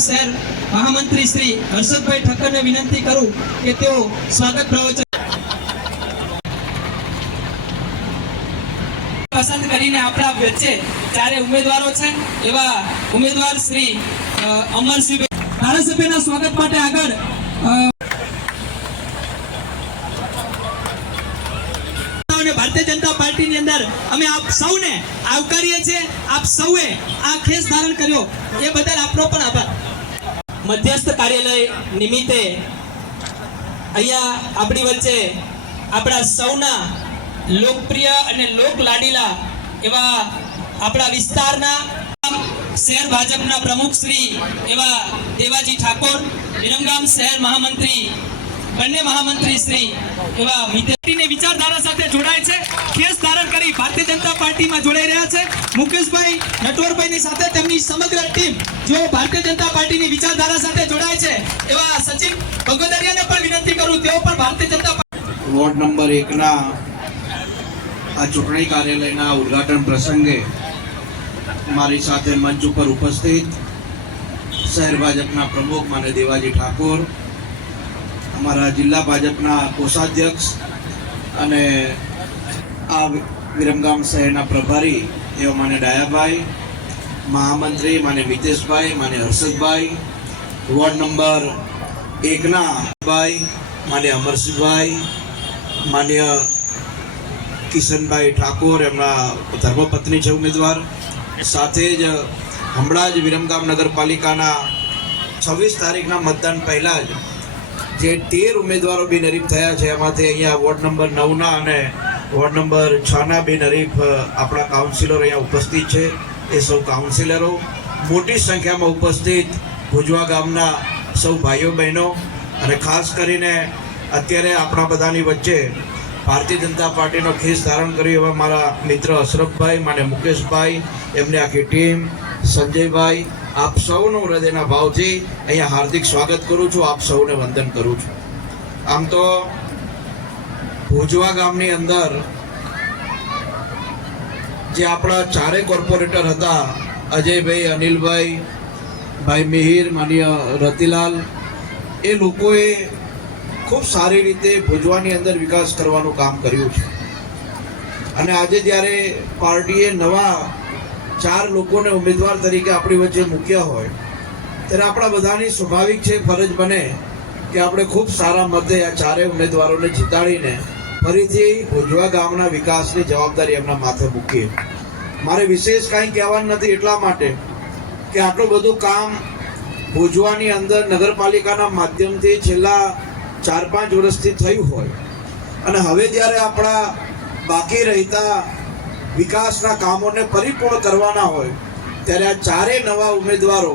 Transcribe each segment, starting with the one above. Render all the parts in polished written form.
શહેર મહામંત્રી શ્રી હર્ષદભાઈ ઠક્કરને વિનંતી કરું કે તેઓ સ્વાગત પ્રવચન પસંદ કરીને આપણા વચ્ચે ચારે ઉમેદવારો છે એવા ઉમેદવાર શ્રી અમરસિંહ ધારાસભ્યના સ્વાગત માટે આગળ ભારતીય જનતા પાર્ટીની અંદર અમે આપ સૌને આવકારીએ છીએ। આપ સૌએ આ ખેસ ધારણ કર્યો એ બદલ આપનો પણ આભાર। મધ્યસ્થ કાર્યાલય નિમિત્તે અહીંયા આપણી વચ્ચે આપણા સૌના લોકપ્રિય અને લોક લાડીલા એવા આપણા વિસ્તારના શહેર ભાજપના પ્રમુખ શ્રી એવા દેવાજી ઠાકોર, વિરમગામ શહેર મહામંત્રી બંને મહામંત્રી શ્રી એવા મિત્રની વિચારધારા સાથે જોડાય છે, ખેસ ધારણ કરી ભારતીય જનતા પાર્ટીમાં જોડાઈ રહ્યા છે। મુકેશભાઈ નટવરભાઈની સાથે તેમની સમગ્ર ટીમ જેઓ ભારતીય જનતા પાર્ટીની વિચારધારા સાથે જોડાય છે એવા સચિન ભગવદરિયાને પણ વિનંતી કરું તેઓ પણ Bharatiya Janata party ward number 1 ના આ ચૂંટણી કાર્યાલયના ઉદ્ઘાટન પ્રસંગે મારી સાથે મંચ ઉપર ઉપસ્થિત શહેર ભાજપના પ્રમુખ માન્ય દેવાજી ઠાકોર, અમારા જિલ્લા ભાજપના કોષાધ્યક્ષ અને આ વિરમગામ શહેરના પ્રભારી એવા માન્ય ડાયાભાઈ, મહામંત્રી માન્ય મિતેશભાઈ, માન્ય હર્ષદભાઈ, વોર્ડ નંબર 1 ના ભાઈ માન્ય અમરસિંહભાઈ, માન્ય કિશનભાઈ ઠાકોર એમના ધર્મપત્ની છે ઉમેદવાર, સાથે જ હમણાં જ વિરમગામ નગરપાલિકાના 26 તારીખના મતદાન પહેલાં જ જે 13 ઉમેદવારો બિનહરીફ થયા છે એમાંથી અહીંયા વોર્ડ નંબર 9ના અને વોર્ડ નંબર 6ના બિનહરીફ આપણા કાઉન્સિલરો અહીંયા ઉપસ્થિત છે। એ સૌ કાઉન્સિલરો, મોટી સંખ્યામાં ઉપસ્થિત ભુજવા ગામના સૌ ભાઈઓ બહેનો અને ખાસ કરીને અત્યારે આપણા બધાની વચ્ચે ભારતીય જનતા પાર્ટીનો ખેસ ધારણ કર્યો એવા મારા મિત્ર અશરફભાઈ, માને મુકેશભાઈ, એમની આખી ટીમ, સંજયભાઈ, આપ સૌનું હૃદયના ભાવથી અહીંયા હાર્દિક સ્વાગત કરું છું, આપ સૌને વંદન કરું છું। આમ તો ભુજવા ગામની અંદર જે આપણા ચારે કોર્પોરેટર હતા, અજયભાઈ, અનિલભાઈ, ભાઈ મિહિર, માનીય રતિલાલ, એ લોકોએ ખૂબ સારી રીતે ભુજવાની અંદર વિકાસ કરવાનું કામ કર્યું છે અને આજે જ્યારે પાર્ટીએ નવા 4 લોકોને ઉમેદવાર તરીકે આપણી વચ્ચે મૂક્યા હોય ત્યારે આપણા બધાની સ્વાભાવિક છે ફરજ બને કે આપણે ખૂબ સારા મતે આ ચારેય ઉમેદવારોને જીતાડીને ફરીથી ભુજવા ગામના વિકાસની જવાબદારી એમના માથે મૂકીએ। મારે વિશેષ કાંઈ કહેવાનું નથી એટલા માટે કે આટલું બધું કામ ભુજવાની અંદર નગરપાલિકાના માધ્યમથી છેલ્લા 4-5 વર્ષથી થયું હોય અને હવે જ્યારે આપણા બાકી રહેતા વિકાસના કામોને પરિપૂર્ણ કરવાના હોય ત્યારે આ ચારેય નવા ઉમેદવારો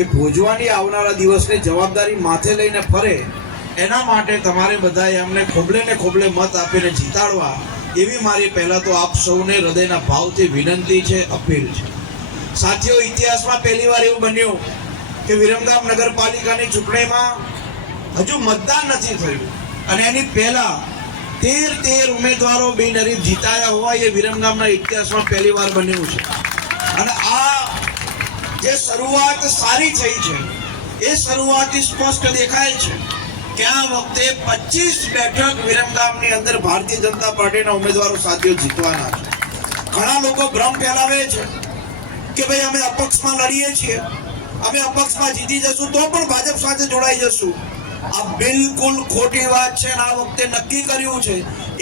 એ ભુજવાની આવનારા દિવસની જવાબદારી માથે લઈને ફરે એના માટે તમારે બધાએ અમને ખોબલે ને ખોબલે મત આપીને જીતાડવા એવી મારી પહેલાં તો આપ સૌને હૃદયના ભાવથી વિનંતી છે, અપીલ છે। સાથીઓ, ઇતિહાસમાં પહેલીવાર એવું બન્યું કે વિરમગામ નગરપાલિકાની ચૂંટણીમાં હજુ મતદાન નથી થયું અને એની પહેલા 13 ઉમેદવારો બિનહરીફ જીતાયા હોય એ વિરમગામના ઇતિહાસમાં પહેલીવાર બન્યું છે અને આ જે શરૂઆત સારી થઈ છે એ શરૂઆતથી સ્પષ્ટ દેખાય છે કે આ વખતે 25 બેઠક વિરમગામની અંદર ભારતીય જનતા પાર્ટીના ઉમેદવારો સાથીઓ જીતવાના છે। ઘણા લોકો ભ્રમ ફેલાવે છે કે ભાઈ અમે અપક્ષમાં લડીએ છીએ, અમે અપક્ષમાં જીતી જશું તો પણ ભાજપ સાથે જોડાઈ જશું। આ બિલકુલ ખોટી વાત છે અને આ વખતે નક્કી કર્યું છે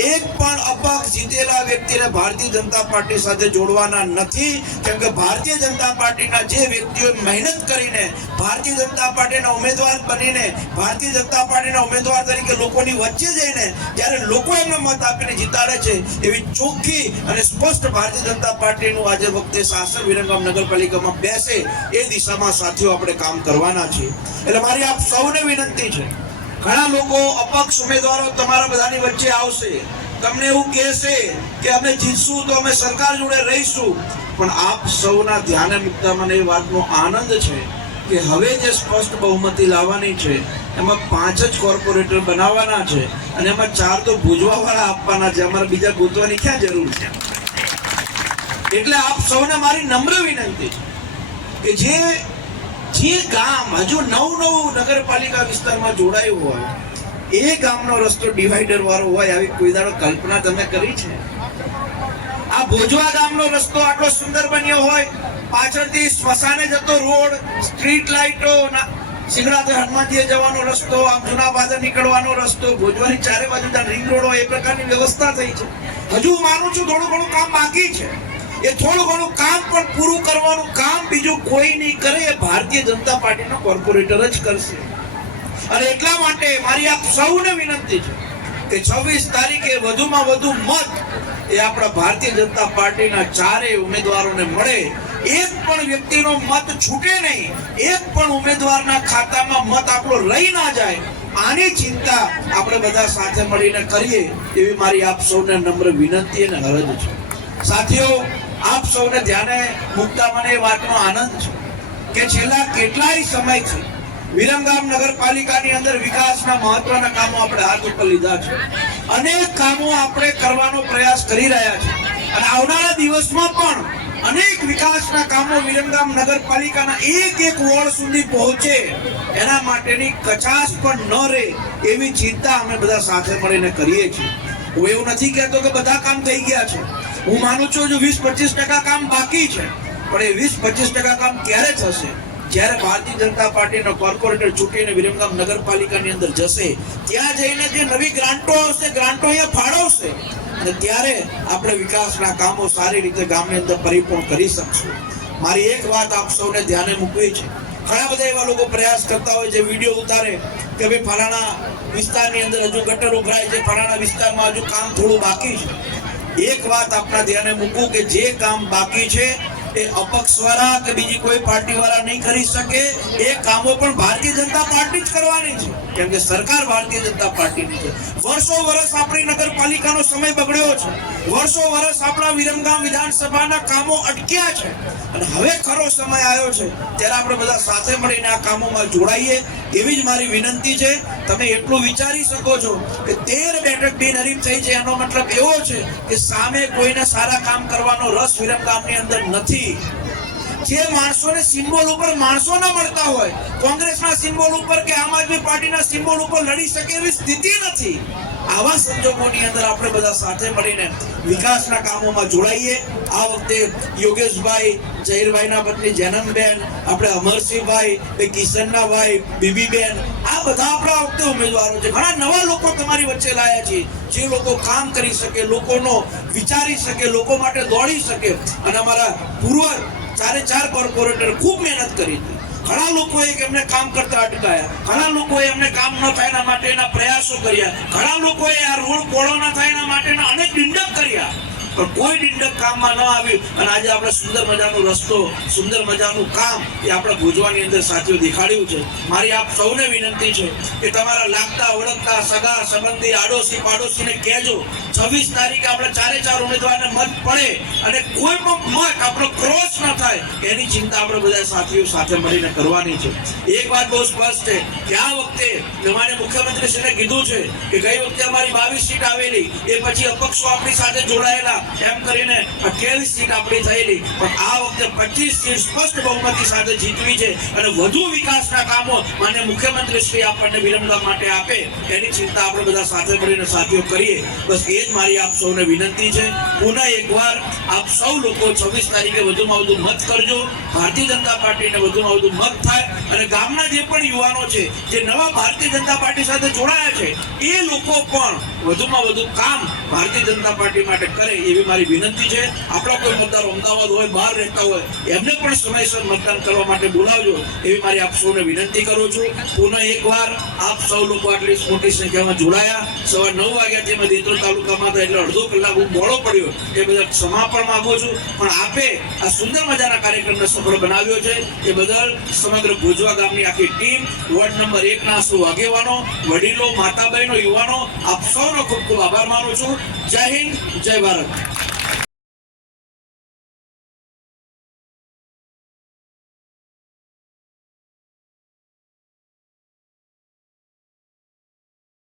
એક પણ અપક્ષ જીતેલા વ્યક્તિને ભારતીય જનતા પાર્ટી સાથે જોડવાના નથી, કેમ કે ભારતીય જનતા પાર્ટીના જે વ્યક્તિઓ મહેનત કરીને ભારતીય જનતા પાર્ટીના ઉમેદવાર બનીને ભારતીય જનતા પાર્ટીના ઉમેદવાર તરીકે લોકોની વચ્ચે જઈને જ્યારે લોકો એમને મત આપીને જીતાડે છે એવી ચોખ્ખી અને સ્પષ્ટ ભારતીય જનતા પાર્ટીનું આજે વખતે શાસન વિરમગામ નગરપાલિકામાં બેસે એ દિશામાં સાથીઓ આપણે કામ કરવાના છીએ। એટલે મારી આપ સૌને વિનંતી છે, ઘણા લોકો અપક્ષ ઉમેદવારો તમારા બધાની વચ્ચે આવશે, તમને એવું કહેશે કે અમે જીતશું તો અમે સરકાર જોડે રહીશું, પણ આપ સૌના ધ્યાને મૂકતા મને એ વાતનો આનંદ છે કે હવે જે સ્પષ્ટ બહુમતી લાવવાની છે એમાં 5 જ કોર્પોરેટર બનાવવાના છે અને એમાં 4 તો ભુજવાવાળા આપવાના છે, અમારે બીજા ગોતવાની ક્યાં જરૂર છે। એટલે આપ સૌને મારી નમ્ર વિનંતી છે કે જે જે ગામ હજુ નવું નગરપાલિકા વિસ્તારમાં જોડાયું હોય એ ગામનો રસ્તો ડિવાઈડર વાળો હોય આવી કોઈ દાડો કલ્પના તમે કરી છે? આ ભોજવા ગામનો રસ્તો આટલો સુંદર બન્યો હોય, પાછળથી સ્મશાને જતો રોડ, સ્ટ્રીટ લાઇટો, સિંગડાથી હનુમાનજીએ જવાનો રસ્તો, આમ જૂના બાદર નીકળવાનો રસ્તો, ભોજવાની ચારે બાજુ રિંગ રોડો, એ પ્રકારની વ્યવસ્થા થઈ છે. હજુ માનું છું થોડું ઘણું કામ બાકી છે. એ થોડું ઘણું કામ પણ પૂરું કરવાનું કામ બીજું કોઈ નહીં કરે, એ ભારતીય જનતા પાર્ટીનો કોર્પોરેટર જ કરશે. અને એટલા માટે મારી આપ સૌને વિનંતી છે કે 26 તારીખે વધુમાં વધુ મત એ આપણા ભારતીય જનતા પાર્ટીના ચારેય ઉમેદવારોને મળે. એક પણ વ્યક્તિનો મત છૂટે નહીં, એક પણ ઉમેદવારના ખાતામાં મત આપણો રહી ના જાય, આની ચિંતા આપણે બધા સાથે મળીને કરીએ એવી મારી આપ સૌને નમ્ર વિનંતી અને અરજ છે. સાથીઓ, આપ સૌને ધ્યાને મૂકતા મને એ વાતનો આનંદ છે કે છેલ્લા કેટલાય સમયથી વિરમગામ નગરપાલિકાની અંદર વિકાસના મહત્વના કામો આપણે હાથ ઉપર લીધા છે. અનેક કામો આપણે કરવાનો પ્રયાસ કરી રહ્યા છે અને આવનારા દિવસમાં પણ અનેક વિકાસના કામો વિરમગામ નગરપાલિકાના એક વોર્ડ સુધી પહોંચે એના માટેની કચાશ પણ ન રહે એવી ચિંતા અમે બધા સાથે મળીને કરીએ છીએ. હું એવું નથી કહેતો કે બધા કામ થઈ ગયા છે. હું માનું છું જો 20-25% કામ બાકી છે, પણ એ 20-25% કામ ક્યારે થશે? જ્યારે ભારતીય જનતા પાર્ટીનો કોર્પોરેટર ચૂંટીને વિરમગામ નગરપાલિકાની અંદર જશે, ત્યાં જઈને જે નવી ગ્રાન્ટો આવશે, ગ્રાન્ટો અહીંયા ફાળવશે અને ત્યારે આપણે વિકાસના કામો સારી રીતે ગામની અંદર પરિપૂર્ણ કરી શકશું. મારી એક વાત આપ સૌને ધ્યાને મૂકવી છે. ઘણા બધા એવા લોકો પ્રયાસ કરતા હોય છે, વિડીયો ઉતારે કે ભાઈ ફલાણા વિસ્તારની અંદર હજુ ગટર ઉભરાય છે, ફલાણા વિસ્તારમાં હજુ કામ થોડું બાકી છે. એક વાત આપણા ધ્યાને મૂકવું કે જે કામ બાકી છે એ અપક્ષ વાળા કે બીજી કોઈ પાર્ટી વાળા નહીં કરી શકે. એ કામો પણ ભારતીય જનતા પાર્ટી જ કરવાની છે, કેમ કે સરકાર ભારતીય જનતા પાર્ટીની છે. વર્ષો વર્ષ આપણી નગરપાલિકાનો સમય બગડ્યો છે, વર્ષો વર્ષ આપણા વિરમગામ વિધાનસભાના કામો અટક્યા છે અને હવે ખરો સમય આવ્યો છે ત્યારે આપણે બધા સાથે મળીને આ કામોમાં જોડાઈએ એવી જ મારી વિનંતી છે. તમે એટલું વિચારી શકો છો કે 13 બેઠક બિનહરીફ થઈ છે, એનો મતલબ એવો છે કે સામે કોઈને સારા કામ કરવાનો રસ વિરમગામની અંદર નથી. જે માણસોને સિમ્બોલ ઉપર માણસો ના મળતા હોય, કોંગ્રેસના સિમ્બોલ ઉપર કે આમ આદમી પાર્ટીના સિમ્બોલ ઉપર લડી શકે એવી સ્થિતિ નથી. આવા સંજોગોની અંદર આપણે બધા સાથે મળીને વિકાસના કામોમાં જોડાઈએ. આ વખતે યોગેશભાઈ, જહીરભાઈના પત્ની જનમબેન, આપણે અમરસિંહભાઈ, કિશનના ભાઈ, બીબીબેન, આ બધા આપણા વખતે ઉમેદવારો છે. ઘણા નવા લોકો તમારી વચ્ચે લાયા છે, જે લોકો કામ કરી શકે, લોકોનો વિચારી શકે, લોકો માટે દોડી શકે. અને અમારા પૂર્વ 4 કોર્પોરેટર ખૂબ મહેનત કરી હતી. ઘણા લોકોએ એમને કામ કરતા અટકાયા, ઘણા લોકોએ એમને કામ ન થાય એના માટેના પ્રયાસો કર્યા, ઘણા લોકોએ આ રોડ પોળો ન થાય એના માટેના અનેક ડિંડક કર્યા, પણ કોઈ ડિંડક કામમાં ન આવ્યું. અને આજે આપણે સુંદર મજાનો રસ્તો, સુંદર મજાનું કામ એ આપણે ભોજવાની અંદર સાથીઓ દેખાડ્યું છે. મારી આપ સૌને વિનંતી છે કે તમારા લાગતા ઓળખતા સગા સંબંધી આડોશી પાડોશીને કહેજો 26 તારીખે આપણે 4 ઉમેદવારને મત પડે અને કોઈ પણ મત આપણો ક્રોસ ન થાય એની ચિંતા આપણે બધા સાથીઓ સાથે મળીને કરવાની છે. એક વાત બહુ સ્પષ્ટ છે કે આ વખતે તમારે મુખ્યમંત્રીશ્રીને કીધું છે કે ગઈ વખતે અમારી 22 સીટ આવેલી, એ પછી અપક્ષો આપણી સાથે જોડાયેલા, એમ કરીને 28 સીટ આપણી થયેલી, પણ આ વખતે 25 સીટ સ્પષ્ટ બહુમતી સાથે જીતવી છે અને વધુ વિકાસના કામો માન્ય મુખ્યમંત્રી શ્રી આપણને વિરમગામ માટે આપે એની ચિંતા આપણે બધા સાથે મળીને સાથીઓ કરીએ. બસ એ જ મારી આપ સૌને વિનંતી છે. પુનઃ એકવાર આપ સૌ લોકો 26 તારીખે વધુમાં વધુ મત કરજો, ભારતીય જનતા પાર્ટીને વધુમાં વધુ મત થાય અને ગામના જે પણ યુવાનો છે જે નવા ભારતીય જનતા પાર્ટી સાથે જોડાયા છે એ લોકો પણ વધુમાં વધુ કામ ભારતીય જનતા પાર્ટી માટે કરે એવી મારી વિનંતી છે. આપણા કોઈ મતદાર અમદાવાદ હોય, બહાર રહેતા હોય, એમને પણ સમયસર મતદાન કરવા માટે બોલાવજો એવી મારી આપ સૌને વિનંતી કરું છું. પુનઃ એકવાર આપ સૌ લોકો આટલી મોટી સંખ્યામાં જોડાયા. સવાર 9 વાગ્યાથી અમે દેત્રોડ તાલુકામાં હતા એટલે અડધો કલાક હું મોડો પડ્યો એ બધા ક્ષમા પણ માંગુ છું, પણ આપે આ સુંદર મજાના કાર્યક્રમને સફળ બનાવ્યો છે એ બદલ સમગ્ર ભોજવા ગામની આખી ટીમ, વોર્ડ નંબર 1 ના સૌ આગેવાનો, વડીલો, માતાબહેનો, યુવાનો, આપ સૌનો ખૂબ ખૂબ આભાર માનું છું. જય હિન્દ, જય ભારત.